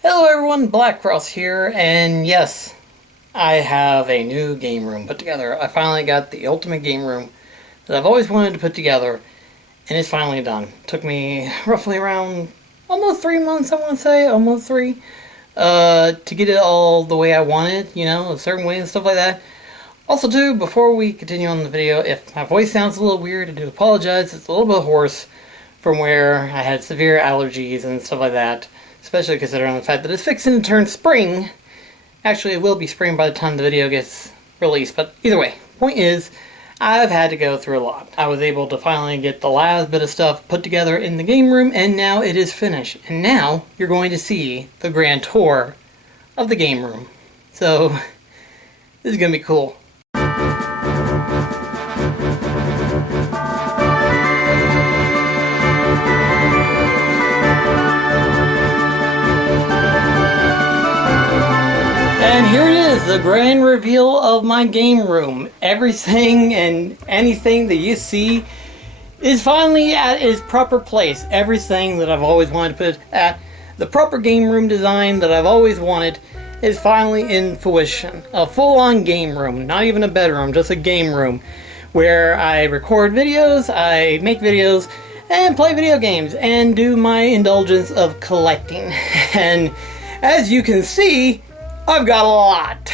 Hello everyone, BlackCross here, and yes, I have a new game room put together. I finally got the ultimate game room that I've always wanted to put together, and it's finally done. Took me roughly around almost 3 months, I want to say, almost three, to get it all the way I wanted, a certain way and stuff like that. Also too, before we continue on the video, if my voice sounds a little weird, I do apologize. It's a little bit hoarse from where I had severe allergies and stuff like that. Especially considering the fact that it's fixing to turn spring. Actually, it will be spring by the time the video gets released. But either way, point is, I've had to go through a lot. I was able to finally get the last bit of stuff put together in the game room, and now it is finished. And now you're going to see the grand tour of the game room. So, this is going to be cool. And here it is, the grand reveal of my game room. Everything and anything that you see is finally at its proper place. Everything that I've always wanted to put at the proper game room design that I've always wanted is finally in fruition. A full-on game room, not even a bedroom, just a game room where I record videos, I make videos, and play video games, and do my indulgence of collecting. And as you can see, I've got a lot.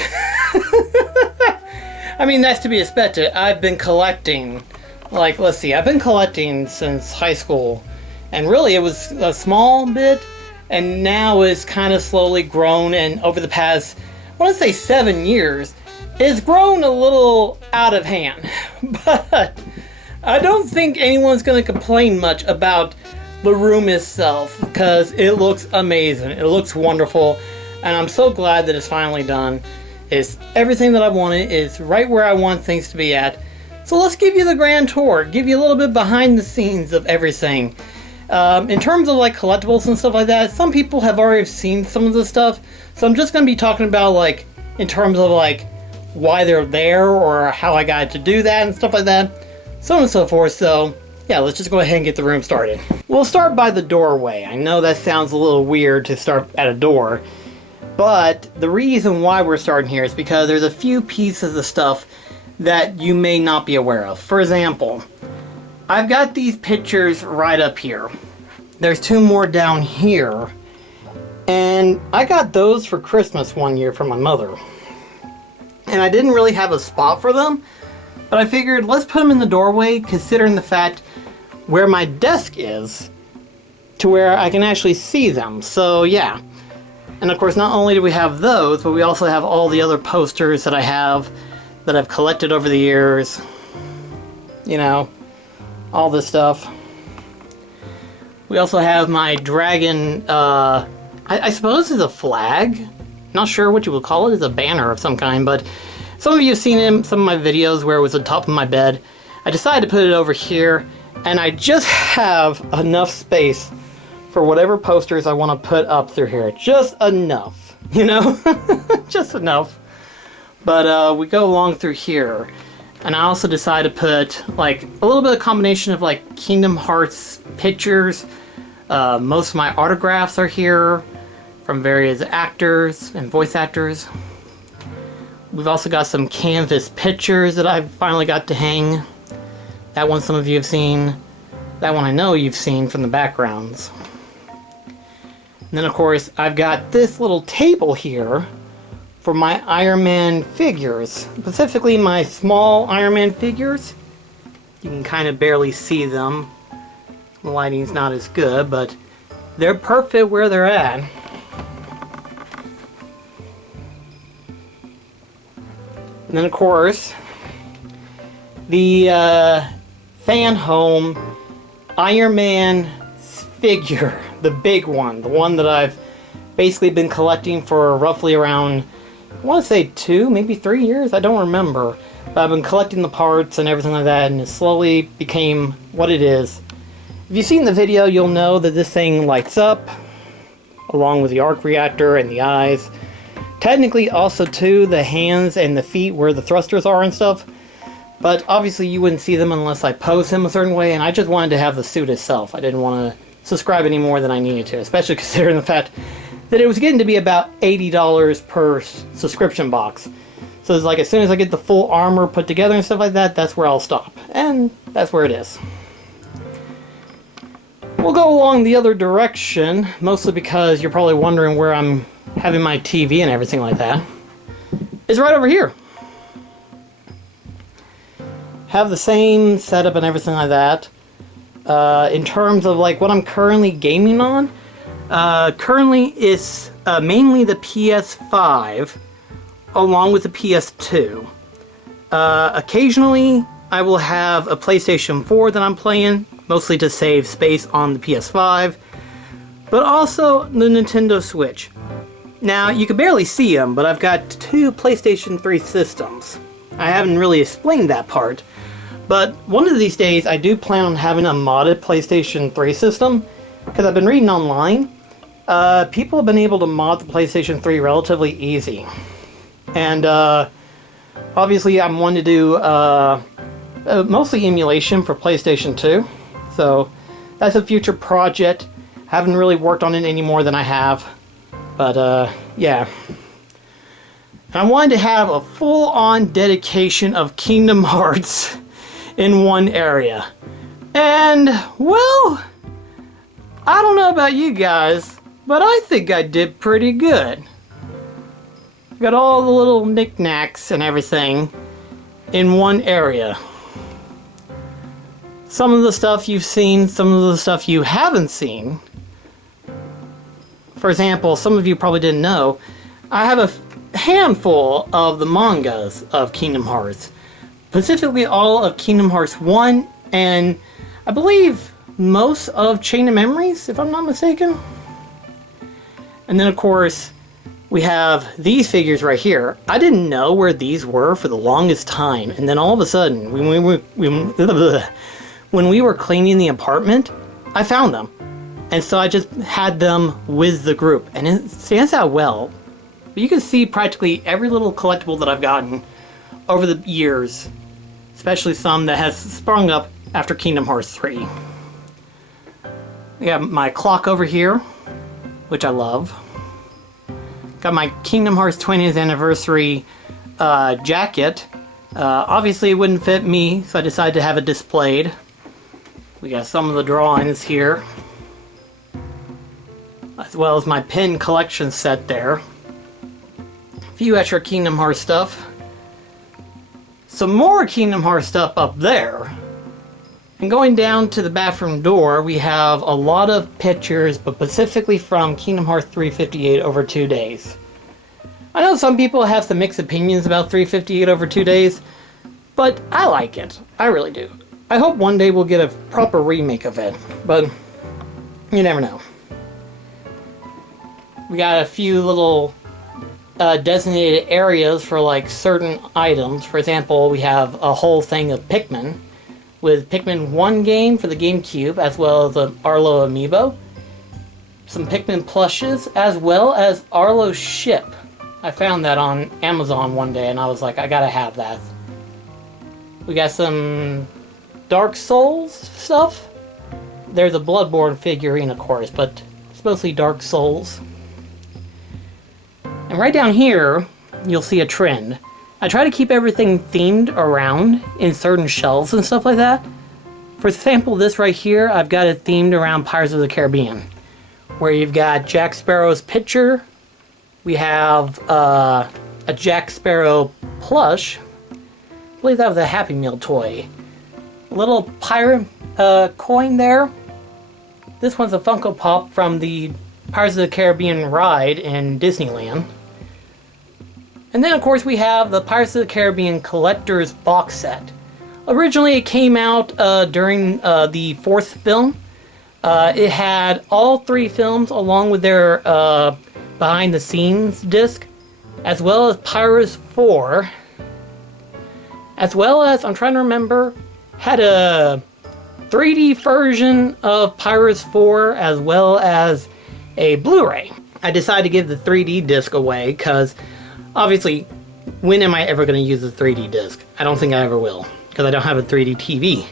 I mean, that's to be expected. I've been collecting, I've been collecting since high school. And really, it was a small bit, and now it's kind of slowly grown, and over the past, I want to say 7 years, it's grown a little out of hand. But I don't think anyone's going to complain much about the room itself, because it looks amazing. It looks wonderful. And I'm so glad that it's finally done. It's everything that I wanted. It's right where I want things to be at. So let's give you the grand tour. Give you a little bit behind the scenes of everything. In terms of collectibles and stuff like that, some people have already seen some of this stuff. So I'm just going to be talking about in terms of why they're there or how I got to do that and stuff like that. So on and so forth. So yeah, let's just go ahead and get the room started. We'll start by the doorway. I know that sounds a little weird to start at a door. But the reason why we're starting here is because there's a few pieces of stuff that you may not be aware of. For example, I've got these pictures right up here. There's 2 more down here. And I got those for Christmas one year from my mother. And I didn't really have a spot for them. But I figured, let's put them in the doorway, considering the fact where my desk is, to where I can actually see them. So yeah. And of course, not only do we have those, but we also have all the other posters that I have that I've collected over the years. All this stuff. We also have my dragon, I suppose it's a flag. Not sure what you would call it. It's a banner of some kind, but some of you have seen it in some of my videos where it was on top of my bed. I decided to put it over here, and I just have enough space for whatever posters I want to put up through here. Just enough, just enough. But we go along through here, and I also decided to put a little bit of combination of Kingdom Hearts pictures. Most of my autographs are here from various actors and voice actors. We've also got some canvas pictures that I've finally got to hang. That one some of you have seen. That one I know you've seen from the backgrounds. And then of course, I've got this little table here for my Iron Man figures. Specifically my small Iron Man figures. You can kind of barely see them. The lighting's not as good, but they're perfect where they're at. And then of course, the fan home Iron Man figure. The big one, the one that I've basically been collecting for roughly around, I want to say 2, maybe 3 years, I don't remember. But I've been collecting the parts and everything like that, and it slowly became what it is. If you've seen the video, you'll know that this thing lights up, along with the arc reactor and the eyes. Technically also too, the hands and the feet where the thrusters are and stuff. But obviously you wouldn't see them unless I pose him a certain way, and I just wanted to have the suit itself. I didn't want to subscribe any more than I needed to, especially considering the fact that it was getting to be about $80 per subscription box. So it's like, as soon as I get the full armor put together and stuff like that, that's where I'll stop. And that's where it is. We'll go along the other direction, mostly because you're probably wondering where I'm having my TV and everything like that. It's right over here. Have the same setup and everything like that. In terms of like what I'm currently gaming on, currently it's mainly the PS5 along with the PS2. Occasionally I will have a PlayStation 4 that I'm playing, mostly to save space on the PS5, but also the Nintendo Switch. Now, you can barely see them, but I've got 2 PlayStation 3 systems. I haven't really explained that part, but one of these days I do plan on having a modded PlayStation 3 system, because I've been reading online. People have been able to mod the PlayStation 3 relatively easy. And obviously I'm wanting to do mostly emulation for PlayStation 2. So that's a future project. Haven't really worked on it any more than I have. But yeah. And I wanted to have a full-on dedication of Kingdom Hearts in one area. And, well, I don't know about you guys, but I think I did pretty good. Got all the little knickknacks and everything in one area. Some of the stuff you've seen, some of the stuff you haven't seen. For example, some of you probably didn't know, I have a handful of the mangas of Kingdom Hearts. Specifically all of Kingdom Hearts 1 and I believe most of Chain of Memories, if I'm not mistaken. And then of course, we have these figures right here. I didn't know where these were for the longest time, and then all of a sudden, when we were cleaning the apartment, I found them. And so I just had them with the group, and it stands out well. But you can see practically every little collectible that I've gotten over the years, especially some that has sprung up after Kingdom Hearts 3. We have my clock over here, which I love. Got my Kingdom Hearts 20th anniversary jacket. Obviously it wouldn't fit me, so I decided to have it displayed. We got some of the drawings here, as well as my pin collection set there. A few extra Kingdom Hearts stuff. Some more Kingdom Hearts stuff up there. And going down to the bathroom door, we have a lot of pictures, but specifically from Kingdom Hearts 358 over 2 days. I know some people have some mixed opinions about 358 over 2 days, but I like it. I really do. I hope one day we'll get a proper remake of it, but you never know. We got a few little designated areas for like certain items. For example, we have a whole thing of Pikmin, with Pikmin 1 game for the GameCube, as well as the Arlo amiibo. Some Pikmin plushes, as well as Arlo's ship. I found that on Amazon one day, and I was like, I gotta have that. We got some Dark Souls stuff. There's a Bloodborne figurine, of course, but it's mostly Dark Souls. And right down here, you'll see a trend. I try to keep everything themed around in certain shelves and stuff like that. For example, this right here, I've got it themed around Pirates of the Caribbean, where you've got Jack Sparrow's picture. We have a Jack Sparrow plush. I believe that was a Happy Meal toy. A little pirate coin there. This one's a Funko Pop from the Pirates of the Caribbean ride in Disneyland. And then, of course, we have the Pirates of the Caribbean Collector's Box Set. Originally, it came out during the 4th film. It had all 3 films along with their behind-the-scenes disc, as well as Pirates 4, as well as, I'm trying to remember, had a 3D version of Pirates 4, as well as a Blu-ray. I decided to give the 3D disc away, because obviously, when am I ever going to use a 3D disc? I don't think I ever will, because I don't have a 3D TV.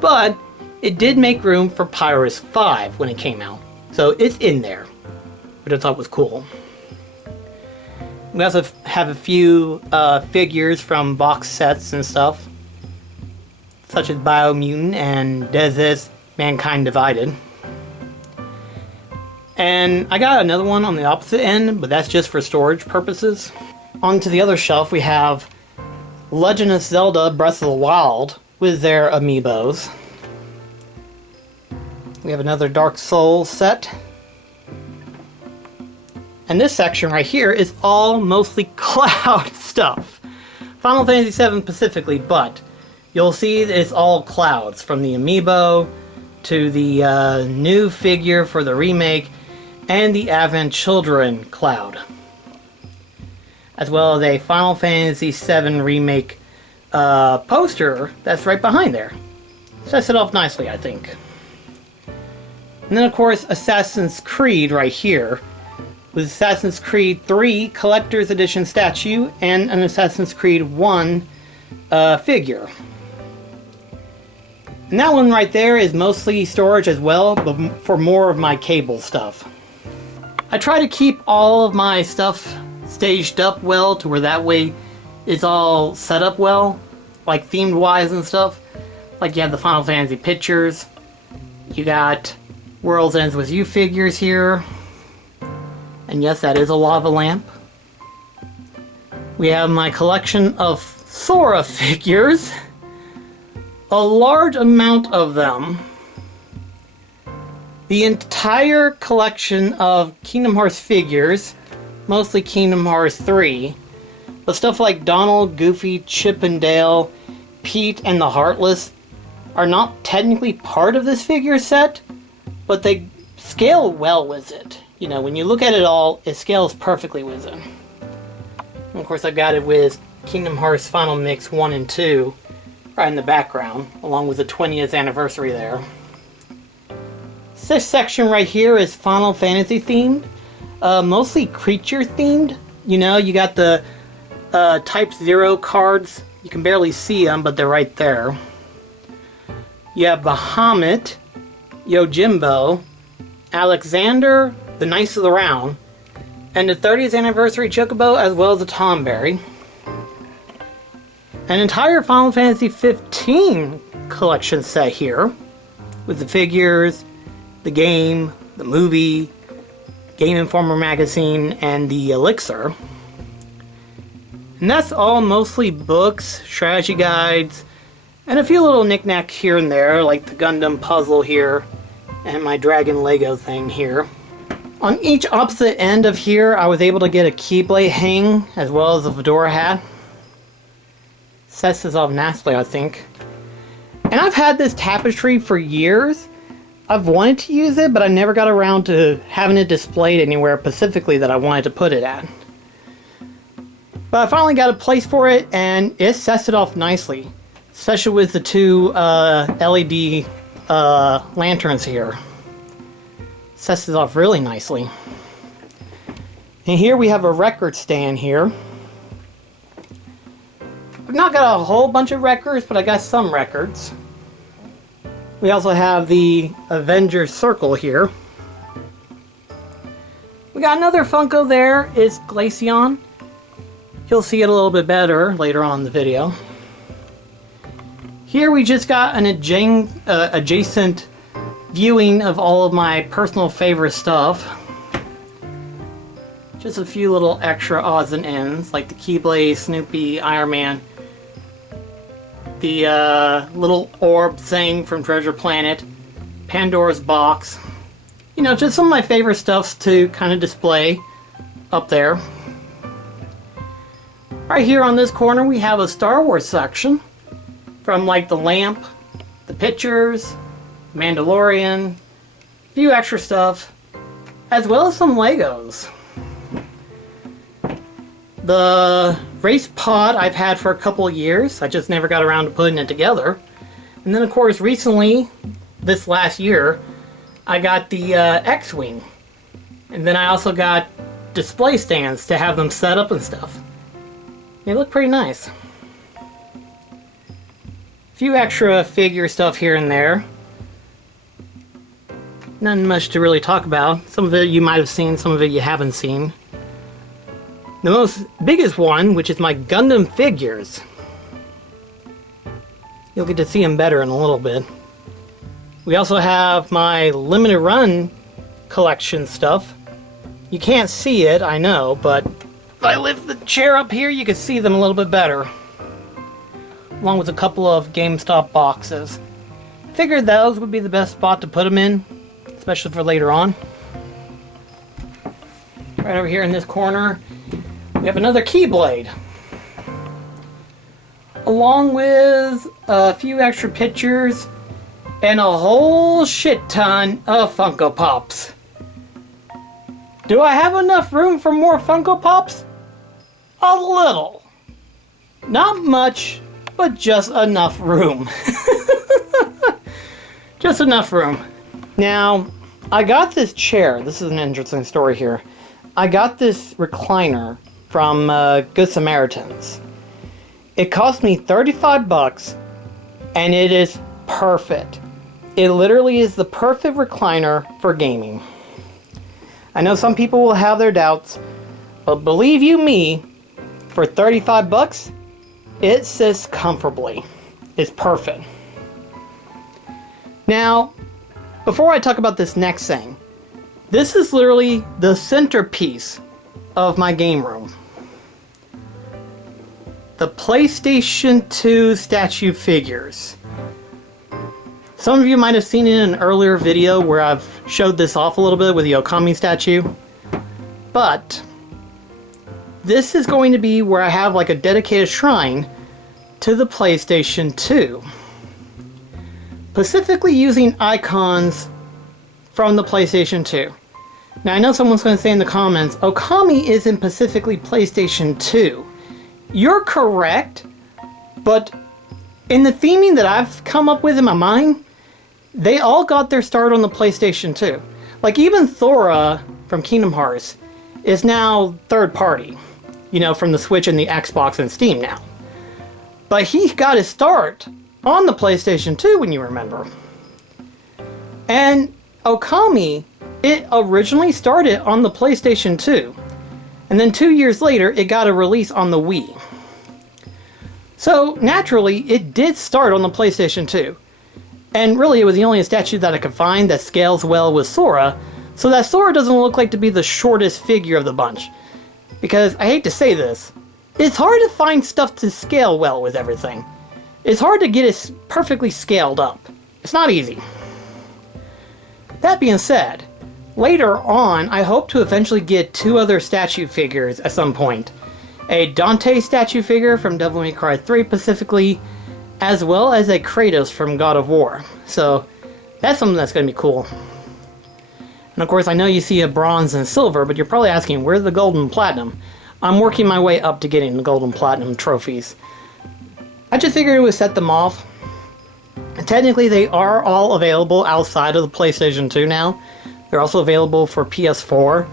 But it did make room for Pirates 5 when it came out, so it's in there. which I thought was cool. We also have a few figures from box sets and stuff, such as Biomutant and Dez's Mankind Divided. And I got another one on the opposite end, but that's just for storage purposes. Onto the other shelf we have Legend of Zelda Breath of the Wild with their amiibos. We have another Dark Souls set. And this section right here is all mostly Cloud stuff. Final Fantasy VII specifically, but you'll see that it's all Clouds, from the amiibo to the new figure for the remake and the Advent Children Cloud, as well as a Final Fantasy VII remake poster that's right behind there. Sets it off nicely, I think. And then of course Assassin's Creed right here, with Assassin's Creed 3 Collector's Edition statue and an Assassin's Creed 1 figure. And that one right there is mostly storage as well, but for more of my cable stuff. I try to keep all of my stuff staged up well to where that way it's all set up well, like themed wise and stuff. Like you have the Final Fantasy pictures, you got World's Ends With You figures here, and yes, that is a lava lamp. We have my collection of Sora figures, a large amount of them. The entire collection of Kingdom Hearts figures, mostly Kingdom Hearts 3, but stuff like Donald, Goofy, Chip and Dale, Pete, and the Heartless are not technically part of this figure set, but they scale well with it. You know, when you look at it all, it scales perfectly with it. And of course, I've got it with Kingdom Hearts Final Mix 1 and 2 right in the background, along with the 20th anniversary there. This section right here is Final Fantasy themed, mostly creature themed. You know, you got the Type 0 cards. You can barely see them, but they're right there. You have Bahamut, Yojimbo, Alexander, the Knights of the Round, and the 30th anniversary Chocobo, as well as the Tomberry. An entire Final Fantasy 15 collection set here, with the figures, the game, the movie, Game Informer magazine, and the Elixir. And that's all mostly books, strategy guides, and a few little knickknacks here and there, like the Gundam puzzle here, and my Dragon Lego thing here. On each opposite end of here, I was able to get a Keyblade hang, as well as a fedora hat. Sets this off nicely, I think. And I've had this tapestry for years. I've wanted to use it, but I never got around to having it displayed anywhere specifically that I wanted to put it at. But I finally got a place for it, and it sets it off nicely. Especially with the two LED lanterns here. Sets it off really nicely. And here we have a record stand here. I've not got a whole bunch of records, but I got some records. We also have the Avengers Circle here. We got another Funko there. It's Glaceon. You'll see it a little bit better later on in the video. Here we just got an adjacent viewing of all of my personal favorite stuff. Just a few little extra odds and ends, like the Keyblade, Snoopy, Iron Man, the little orb thing from Treasure Planet, Pandora's Box. You know, just some of my favorite stuffs to kind of display up there. Right here on this corner we have a Star Wars section, from like the lamp, the pictures, Mandalorian, a few extra stuff, as well as some Legos. The race pod I've had for a couple of years. I just never got around to putting it together. And then of course recently, this last year, I got the X-Wing. And then I also got display stands to have them set up and stuff. They look pretty nice. A few extra figure stuff here and there. nothing much to really talk about. Some of it you might have seen, some of it you haven't seen. The most biggest one, which is my Gundam figures. You'll get to see them better in a little bit. We also have my limited run collection stuff. You can't see it, I know, but if I lift the chair up here, you can see them a little bit better. Along with a couple of GameStop boxes. Figured those would be the best spot to put them in, especially for later on. Right over here in this corner, we have another Keyblade. Along with a few extra pictures and a whole shit ton of Funko Pops. Do I have enough room for more Funko Pops? A little. Not much, but just enough room. Just enough room. Now, I got this chair. This is an interesting story here. I got this recliner from Good Samaritans. It cost me 35 bucks, and it is perfect. It literally is the perfect recliner for gaming. I know some people will have their doubts, but believe you me, for 35 bucks, it sits comfortably. It's perfect. Now, before I talk about this next thing, this is literally the centerpiece of my game room. The PlayStation 2 statue figures. Some of you might have seen it in an earlier video where I've showed this off a little bit with the Okami statue. But this is going to be where I have like a dedicated shrine to the PlayStation 2. Specifically using icons from the PlayStation 2. Now I know someone's going to say in the comments, Okami isn't specifically PlayStation 2. You're correct, but in the theming that I've come up with in my mind, they all got their start on the PlayStation 2. Like even Thora from Kingdom Hearts is now third party, you know, from the Switch and the Xbox and Steam now. But he got his start on the PlayStation 2, when you remember. And Okami, it originally started on the PlayStation 2. And then 2 years later, it got a release on the Wii. So, naturally, it did start on the PlayStation 2. And really, it was the only statue that I could find that scales well with Sora, so that Sora doesn't look like to be the shortest figure of the bunch. Because, I hate to say this, it's hard to find stuff to scale well with everything. It's hard to get it perfectly scaled up. It's not easy. That being said, later on, I hope to eventually get 2 other statue figures at some point. A Dante statue figure from Devil May Cry 3 specifically, as well as a Kratos from God of War. So, that's something that's going to be cool. And of course, I know you see a bronze and silver, but you're probably asking, where's the gold and platinum? I'm working my way up to getting the gold and platinum trophies. I just figured it would set them off. Technically, they are all available outside of the PlayStation 2 now. They're also available for PS4,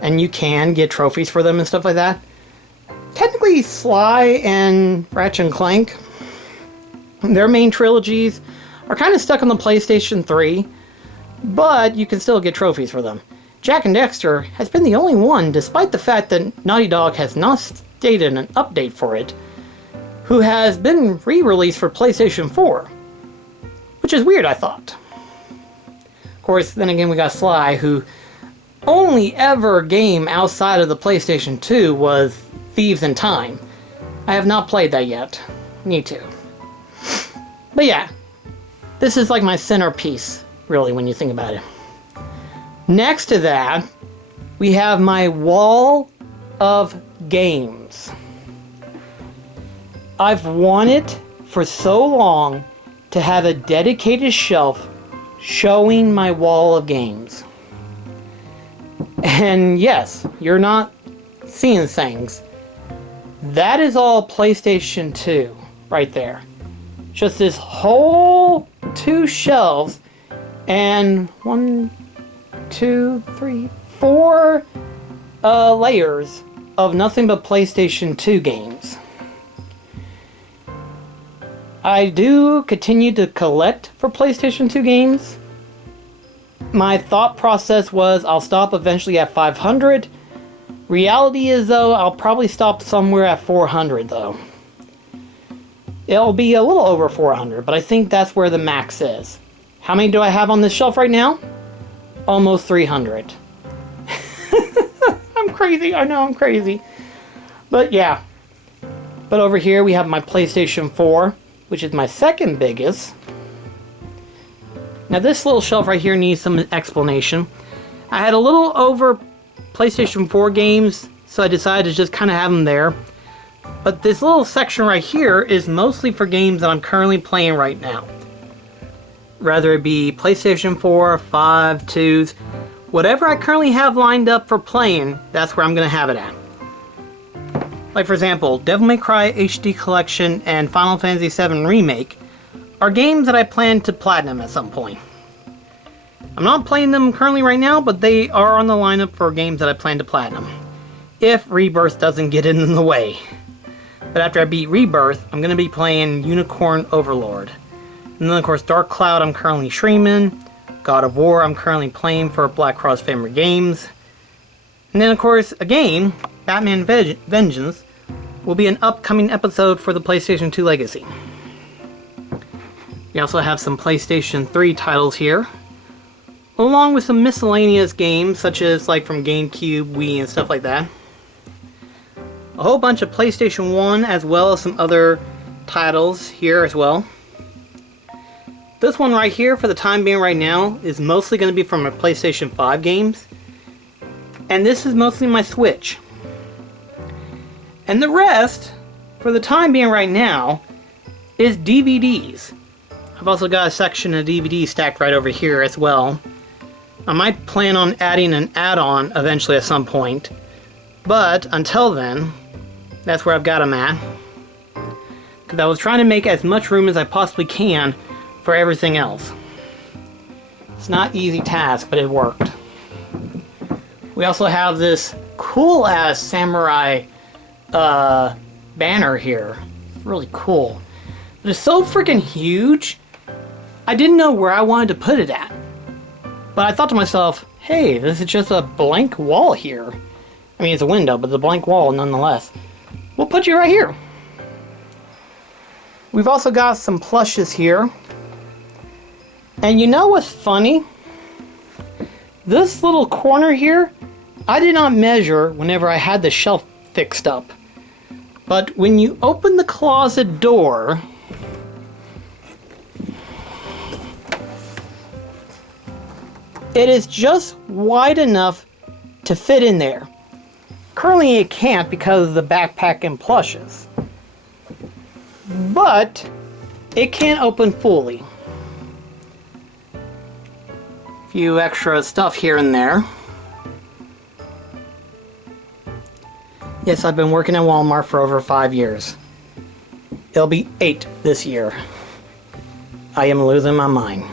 and you can get trophies for them and stuff like that. Technically, Sly and Ratchet and Clank, their main trilogies, are kind of stuck on the PlayStation 3, but you can still get trophies for them. Jak and Daxter has been the only one, despite the fact that Naughty Dog has not stated an update for it, who has been re-released for PlayStation 4. Which is weird, I thought. Of course, then again we got Sly, who only ever game outside of the PlayStation 2 was Thieves in Time. I have not played that yet. Need to. But yeah, this is like my centerpiece, really, when you think about it. Next to that, we have my wall of games. I've wanted for so long to have a dedicated shelf showing my wall of games. And yes, you're not seeing things. That is all PlayStation 2 right there. Just this whole 2 shelves and 1, 2, 3, 4 layers of nothing but PlayStation 2 games. I do continue to collect for PlayStation 2 games, my thought process was I'll stop eventually at 500. Reality is, though, I'll probably stop somewhere at 400, though. It'll be a little over 400, but I think that's where the max is. How many do I have on this shelf right now? Almost 300. I'm crazy. I know I'm crazy. But yeah. But over here we have my PlayStation 4, which is my second biggest. Now this little shelf right here needs some explanation. I had a little over PlayStation 4 games, so I decided to just kind of have them there. But this little section right here is mostly for games that I'm currently playing right now. Whether it be PlayStation 4, 5, 2s, whatever I currently have lined up for playing, that's where I'm going to have it at. Like for example, Devil May Cry HD Collection and Final Fantasy VII Remake are games that I plan to platinum at some point. I'm not playing them currently right now, but they are on the lineup for games that I plan to platinum. If Rebirth doesn't get in the way. But after I beat Rebirth, I'm going to be playing Unicorn Overlord. And then of course Dark Cloud I'm currently streaming. God of War I'm currently playing for BlackCross Family Games. And then of course, again, Batman Vengeance will be an upcoming episode for the PlayStation 2 Legacy. We also have some PlayStation 3 titles here, along with some miscellaneous games such as like from GameCube, Wii, and stuff like that. A whole bunch of PlayStation 1 as well as some other titles here as well. This one right here, for the time being right now, is mostly going to be from my PlayStation 5 games. And this is mostly my Switch. And the rest, for the time being right now, is DVDs. I've also got a section of DVDs stacked right over here as well. I might plan on adding an add-on eventually at some point. But until then, that's where I've got them at. Because I was trying to make as much room as I possibly can for everything else. It's not an easy task, but it worked. We also have this cool ass samurai banner here. It's really cool. But it's so freaking huge, I didn't know where I wanted to put it at. But I thought to myself, hey, this is just a blank wall here. I mean, it's a window, but it's a blank wall nonetheless. We'll put you right here. We've also got some plushes here. And you know what's funny? This little corner here, I did not measure whenever I had the shelf fixed up. But when you open the closet door, it is just wide enough to fit in there. Currently it can't because of the backpack and plushes. But it can open fully. A few extra stuff here and there. Yes, I've been working at Walmart for over 5 years. It'll be 8 this year. I am losing my mind.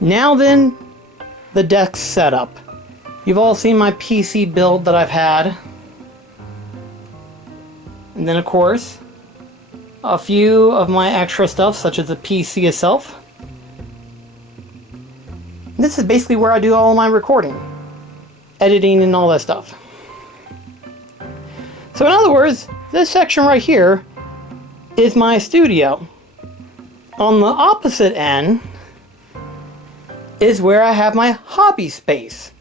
Now then, the desk setup. You've all seen my PC build that I've had. And then of course, a few of my extra stuff such as the PC itself. This is basically where I do all of my recording, editing, and all that stuff. So in other words, this section right here is my studio. On the opposite end is where I have my hobby space.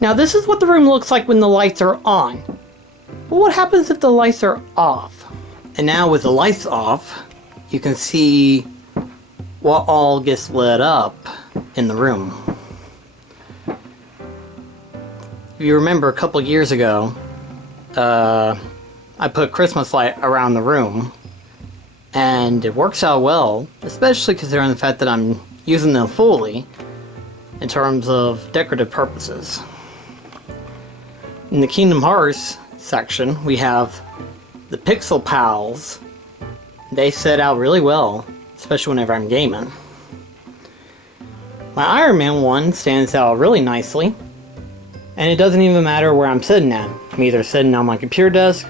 Now this is what the room looks like when the lights are on. But what happens if the lights are off? And now with the lights off, you can see what all gets lit up in the room. If you remember a couple years ago, I put a Christmas light around the room, and it works out well, especially considering the fact that I'm using them fully in terms of decorative purposes. In the Kingdom Hearts section, we have the Pixel Pals. They set out really well, especially whenever I'm gaming. My Iron Man one stands out really nicely, and it doesn't even matter where I'm sitting at. I'm either sitting on my computer desk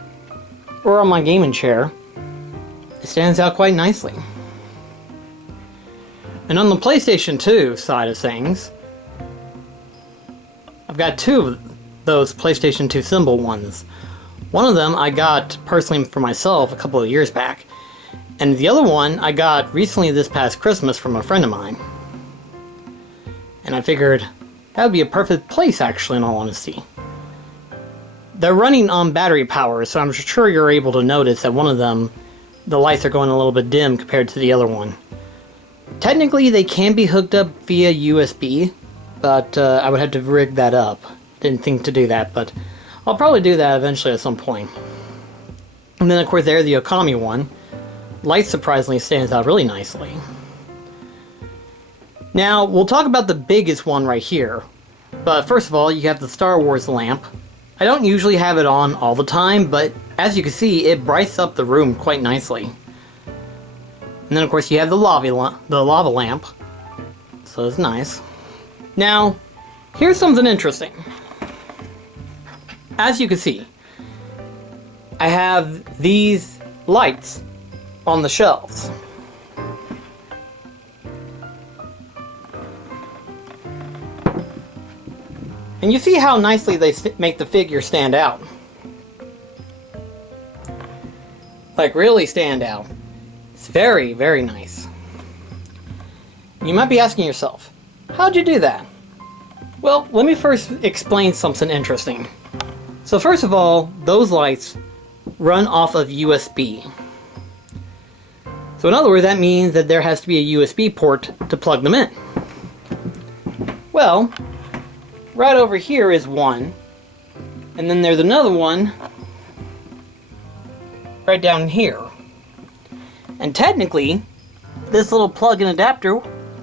or on my gaming chair. It stands out quite nicely. And on the PlayStation 2 side of things, I've got two of those PlayStation 2 symbol ones. One of them I got personally for myself a couple of years back, and the other one I got recently this past Christmas from a friend of mine. And I figured that would be a perfect place, actually, in all honesty. They're running on battery power, so I'm sure you're able to notice that one of them, the lights are going a little bit dim compared to the other one. Technically, they can be hooked up via USB, but I would have to rig that up. Didn't think to do that, but I'll probably do that eventually at some point. And then, of course, there's the economy one. Light surprisingly stands out really nicely. Now, we'll talk about the biggest one right here. But first of all, you have the Star Wars lamp. I don't usually have it on all the time, but as you can see, it brights up the room quite nicely. And then, of course, you have the lava lamp. So it's nice. Now, here's something interesting. As you can see, I have these lights on the shelves. And you see how nicely they make the figure stand out. Like, really stand out. It's very, very nice. You might be asking yourself, how'd you do that? Well, let me first explain something interesting. So first of all, those lights run off of USB. So in other words, that means that there has to be a USB port to plug them in. Well, right over here is one, and then there's another one right down here. And technically, this little plug-in adapter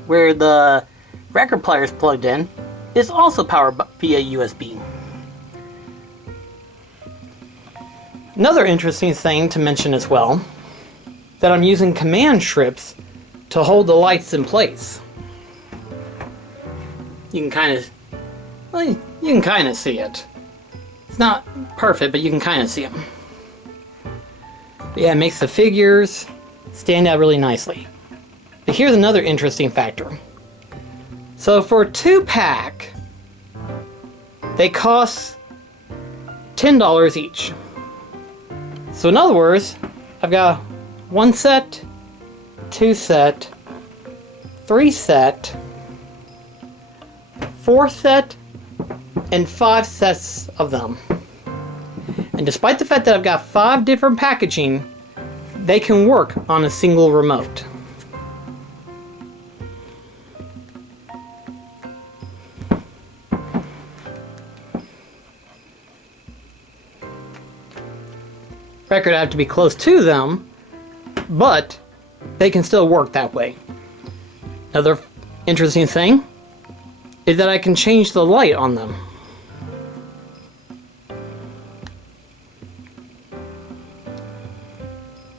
where the record player is plugged in is also powered via USB. Another interesting thing to mention as well, that I'm using command strips to hold the lights in place. You can kind of see it. It's not perfect, but you can kind of see them. But yeah, it makes the figures stand out really nicely. But here's another interesting factor. So for a 2-pack, they cost $10 each. So in other words, I've got 1 set, 2 set, 3 set, 4 set, and 5 sets of them. And despite the fact that I've got 5 different packaging, they can work on a single remote. Record, I have to be close to them, but they can still work that way. Another interesting thing is that I can change the light on them.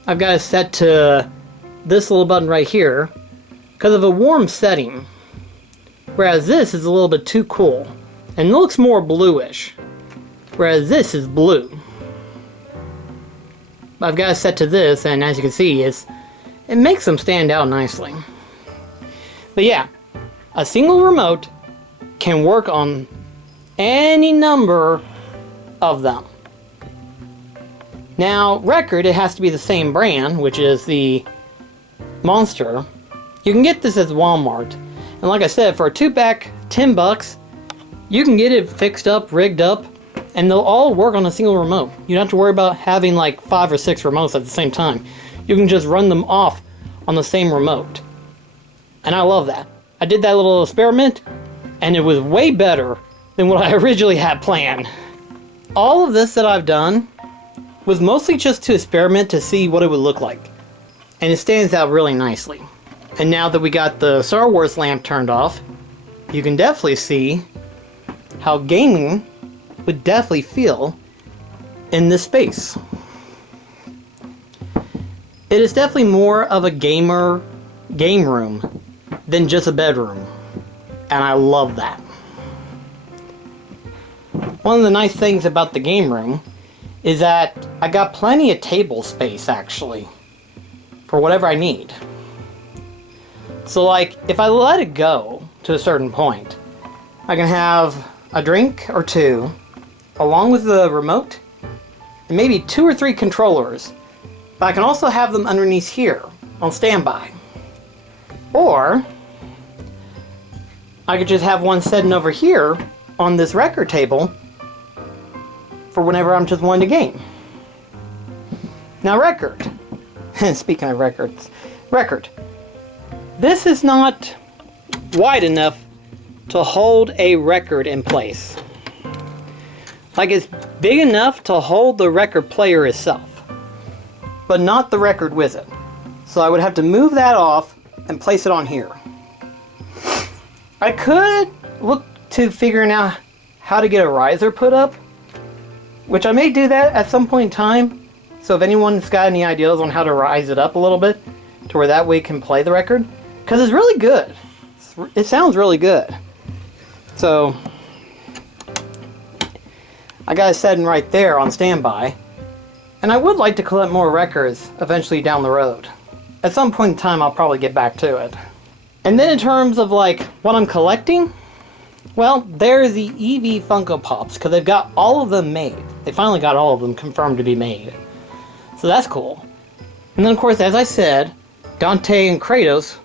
I've got it set to this little button right here because of a warm setting, whereas this is a little bit too cool and looks more bluish, whereas this is blue. I've got it set to this, and as you can see, it makes them stand out nicely. But yeah, a single remote can work on any number of them. Now, record, it has to be the same brand, which is the Monster. You can get this at Walmart, and like I said, for a 2-pack, $10, you can get it fixed up, rigged up, and they'll all work on a single remote. You don't have to worry about having like 5 or 6 remotes at the same time. You can just run them off on the same remote. And I love that. I did that little experiment, and it was way better than what I originally had planned. All of this that I've done was mostly just to experiment to see what it would look like. And it stands out really nicely. And now that we got the Star Wars lamp turned off, you can definitely see how gaming would definitely feel in this space. It is definitely more of a gamer game room than just a bedroom, and I love that. One of the nice things about the game room is that I got plenty of table space actually for whatever I need. So like, if I let it go to a certain point, I can have a drink or two, along with the remote, and maybe 2 or 3 controllers. But I can also have them underneath here, on standby. Or, I could just have one sitting over here, on this record table, for whenever I'm just wanting to game. Now record. Speaking of records. Record. This is not wide enough to hold a record in place. Like, it's big enough to hold the record player itself, but not the record with it. So I would have to move that off and place it on here. I could look to figuring out how to get a riser put up, which I may do that at some point in time. So if anyone's got any ideas on how to rise it up a little bit, to where that way it can play the record, because it's really good. It sounds really good. So I got it setting right there on standby, and I would like to collect more records eventually down the road. At some point in time, I'll probably get back to it. And then in terms of like what I'm collecting, well, there's the EV Funko Pops, because they've got all of them made. They finally got all of them confirmed to be made. So that's cool. And then of course, as I said, Dante and Kratos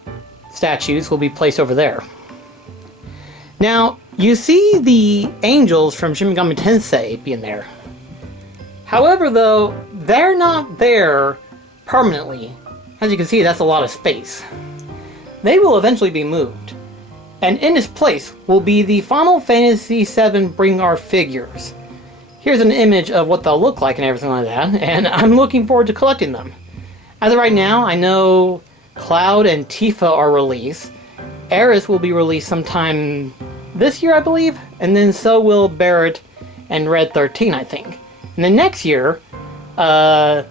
statues will be placed over there. Now, you see the angels from Shin Megami Tensei being there. However, though, they're not there permanently. As you can see, that's a lot of space. They will eventually be moved. And in its place will be the Final Fantasy VII Bring Our Figures. Here's an image of what they'll look like and everything like that, and I'm looking forward to collecting them. As of right now, I know Cloud and Tifa are released. Aerith will be released sometime this year, I believe, and then so will Barrett and Red 13, I think. And then next year, Kassith,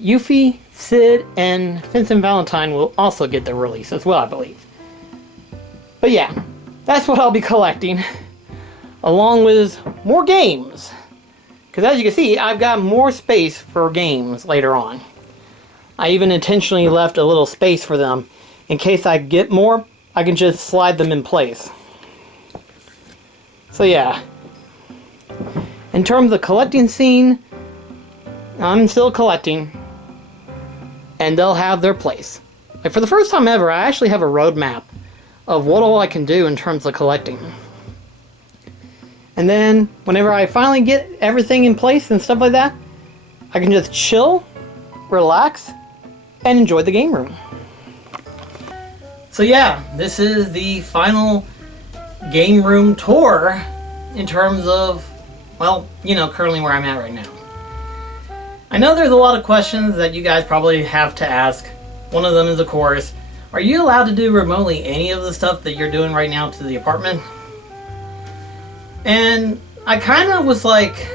Yuffie, Sid, and Vincent Valentine will also get their release as well, I believe. But yeah, that's what I'll be collecting, along with more games. Because as you can see, I've got more space for games later on. I even intentionally left a little space for them. In case I get more, I can just slide them in place. So yeah. In terms of the collecting scene, I'm still collecting. And they'll have their place. Like, for the first time ever, I actually have a roadmap of what all I can do in terms of collecting. And then, whenever I finally get everything in place and stuff like that, I can just chill, relax, and enjoy the game room. So yeah, this is the final game room tour in terms of, well, you know, currently where I'm at right now. I know there's a lot of questions that you guys probably have to ask. One of them is, of course, are you allowed to do remotely any of the stuff that you're doing right now to the apartment? And I kind of was like,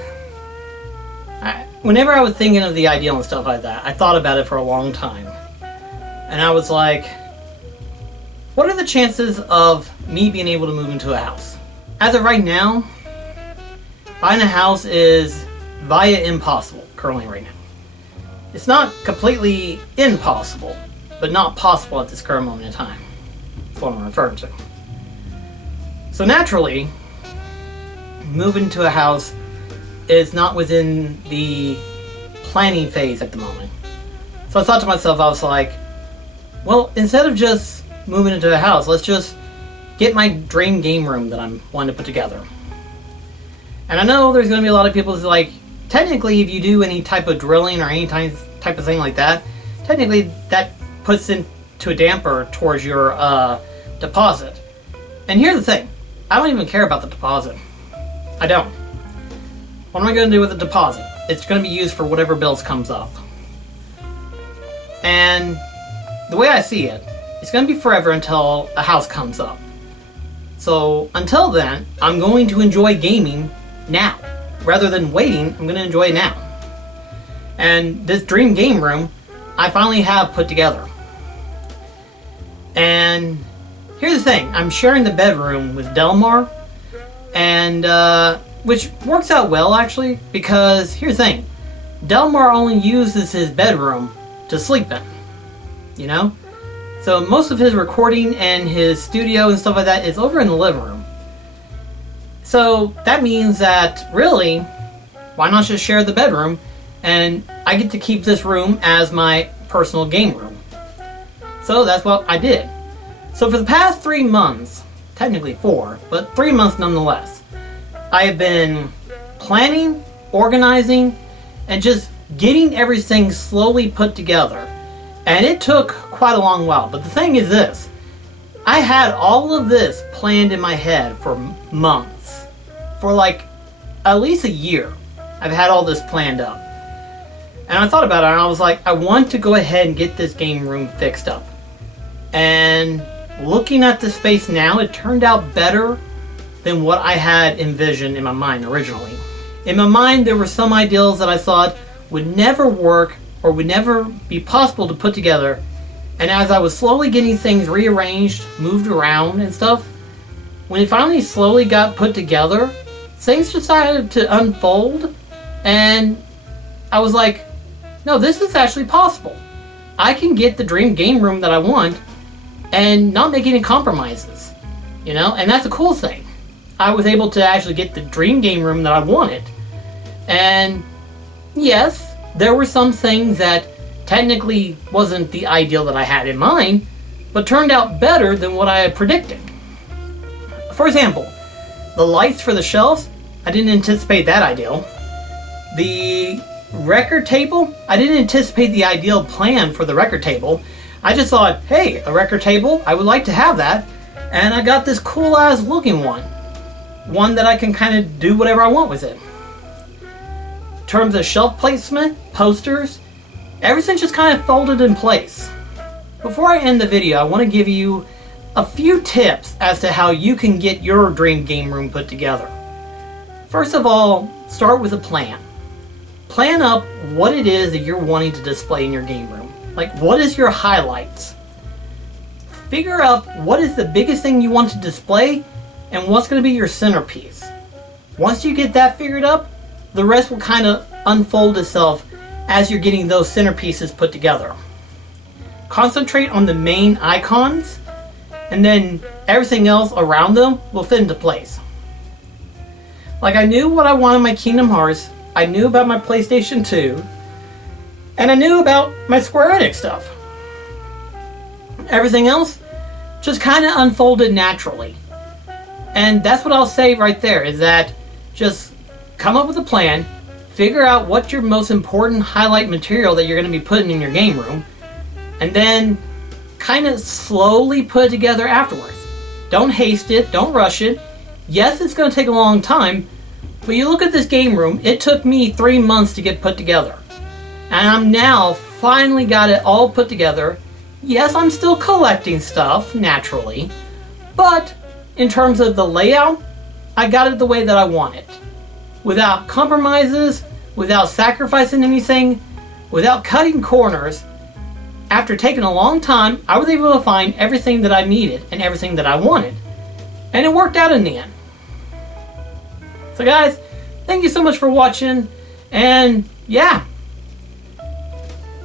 whenever I was thinking of the idea and stuff like that, I thought about it for a long time. And I was like, what are the chances of me being able to move into a house? As of right now, buying a house is via impossible currently right now. It's not completely impossible, but not possible at this current moment in time. That's what I'm referring to. So naturally, moving to a house is not within the planning phase at the moment. So I thought to myself, I was like, well, instead of just moving into a house, let's just get my dream game room that I'm wanting to put together. And I know there's going to be a lot of people who's like, technically if you do any type of drilling or any type of thing like that, technically that puts into a damper towards your deposit. And here's the thing, I don't even care about the deposit. I don't. What am I going to do with the deposit? It's going to be used for whatever bills comes up. And the way I see it, it's going to be forever until a house comes up. So until then, I'm going to enjoy gaming now. Rather than waiting, I'm going to enjoy it now. And this dream game room, I finally have put together. And here's the thing, I'm sharing the bedroom with Delmar, and which works out well actually, because here's the thing, Delmar only uses his bedroom to sleep in, you know? So most of his recording and his studio and stuff like that is over in the living room. So that means that really, why not just share the bedroom, and I get to keep this room as my personal game room. So that's what I did. So for the past 3 months, technically 4, but 3 months nonetheless, I have been planning, organizing, and just getting everything slowly put together. And it took quite a long while. But the thing is this, I had all of this planned in my head for months. For like at least a year, I've had all this planned up. And I thought about it and I was like, I want to go ahead and get this game room fixed up. And looking at the space now, it turned out better than what I had envisioned in my mind originally. In my mind, there were some ideals that I thought would never work or would never be possible to put together. And as I was slowly getting things rearranged, moved around and stuff, when it finally slowly got put together, things decided to unfold, and I was like, no, this is actually possible. I can get the dream game room that I want and not make any compromises, you know? And that's a cool thing. I was able to actually get the dream game room that I wanted. And yes, there were some things that technically wasn't the ideal that I had in mind, but turned out better than what I had predicted. For example, the lights for the shelves, I didn't anticipate that ideal. The record table, I didn't anticipate the ideal plan for the record table. I just thought, hey, a record table, I would like to have that. And I got this cool ass looking one. One that I can kind of do whatever I want with it. In terms of shelf placement, posters, everything just kind of folded in place. Before I end the video, I want to give you a few tips as to how you can get your dream game room put together. First of all, start with a plan. Plan up what it is that you're wanting to display in your game room. Like, what is your highlights? Figure out what is the biggest thing you want to display and what's going to be your centerpiece. Once you get that figured up, the rest will kind of unfold itself as you're getting those centerpieces put together. Concentrate on the main icons, and then everything else around them will fit into place. Like, I knew what I wanted my Kingdom Hearts, I knew about my PlayStation 2, and I knew about my Square Enix stuff. Everything else just kind of unfolded naturally. And that's what I'll say right there, is that just come up with a plan, figure out what's your most important highlight material that you're going to be putting in your game room, and then kind of slowly put it together afterwards. Don't haste it, don't rush it. Yes, it's going to take a long time, but you look at this game room, it took me 3 months to get put together. And I'm now finally got it all put together. Yes, I'm still collecting stuff, naturally, but in terms of the layout, I got it the way that I want it. Without compromises, without sacrificing anything, without cutting corners. After taking a long time, I was able to find everything that I needed and everything that I wanted. And it worked out in the end. So guys, thank you so much for watching. And yeah,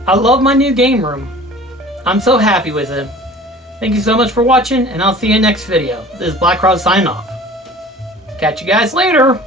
I love my new game room. I'm so happy with it. Thank you so much for watching, and I'll see you next video. This is BlackCross signing off. Catch you guys later.